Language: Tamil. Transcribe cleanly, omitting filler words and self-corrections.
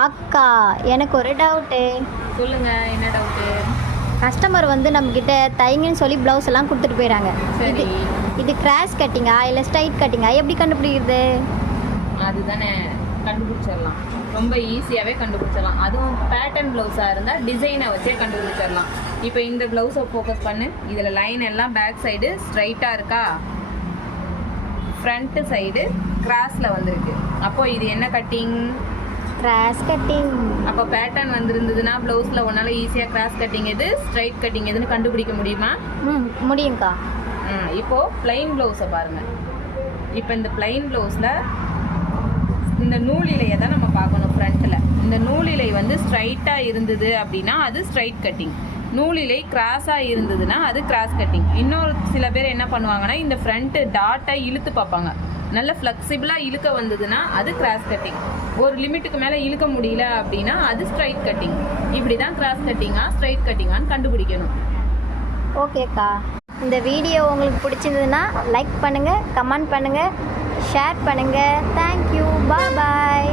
அக்கா, எனக்கு ஒரு டவுட்டு. சொல்லுங்க, என்ன டவுட்டு? கஸ்டமர் வந்து நம்மக்கிட்ட தைங்கன்னு சொல்லி ப்ளவுஸ் எல்லாம் கொடுத்துட்டு போயிறாங்க. சரி. இது கிராஸ் கட்டிங்கா இல்லை ஸ்ட்ரைட் கட்டிங்கா, எப்படி கண்டுபிடிக்கிறது? அதுதானே, கண்டுபிடிச்சிடலாம். ரொம்ப ஈஸியாகவே கண்டுபிடிச்சிடலாம். அதுவும் பேட்டர்ன் ப்ளவுஸாக இருந்தால் டிசைனை வச்சே கண்டுபிடிச்சிடலாம். இப்போ இந்த ப்ளவுஸை ஃபோக்கஸ் பண்ணு. இதில் லைன் எல்லாம் பேக் சைடு ஸ்ட்ரைட்டாக இருக்கா, ஃப்ரண்ட்டு சைடு கிராஸில் வந்திருக்கு. அப்போ இது என்ன கட்டிங்? Cross cutting. அப்போ பேட்டர்ன் வந்திருந்ததுன்னா ப்ளவுஸில் உன்னால் ஈஸியாக கிராஸ் கட்டிங் எது, ஸ்ட்ரைட் கட்டிங் எதுன்னு கண்டுபிடிக்க முடியுமா? முடியும்க்கா. இப்போது பிளைன் ப்ளவுஸை பாருங்கள். இப்போ இந்த பிளைன் ப்ளவுஸில் இந்த நூலிலையை தான் நம்ம பார்க்கணும். ஃப்ரண்ட்டில் இந்த நூலிலை வந்து ஸ்ட்ரைட்டாக இருந்தது அப்படின்னா அது ஸ்ட்ரைட் கட்டிங். நூலிலை கிராஸாக இருந்ததுன்னா அது கிராஸ் கட்டிங். இன்னொரு சில பேர் என்ன பண்ணுவாங்கன்னா இந்த ஃப்ரண்ட்டு டாட்டை இழுத்து பார்ப்பாங்க. நல்ல ஃப்ளெக்சிபிளாக இழுக்க வந்ததுன்னா அது கிராஸ் கட்டிங். ஒரு லிமிட்டுக்கு மேலே இழுக்க முடியல அப்படின்னா அது ஸ்ட்ரைட் கட்டிங். இப்படி தான் கிராஸ் கட்டிங்கா ஸ்ட்ரைட் கட்டிங்கான்னு கண்டுபிடிக்கணும். ஓகேக்கா. இந்த வீடியோ உங்களுக்கு பிடிச்சிருந்ததுன்னா லைக் பண்ணுங்கள், கமெண்ட் பண்ணுங்கள், ஷேர் பண்ணுங்கள். தேங்க்யூ. பாய்.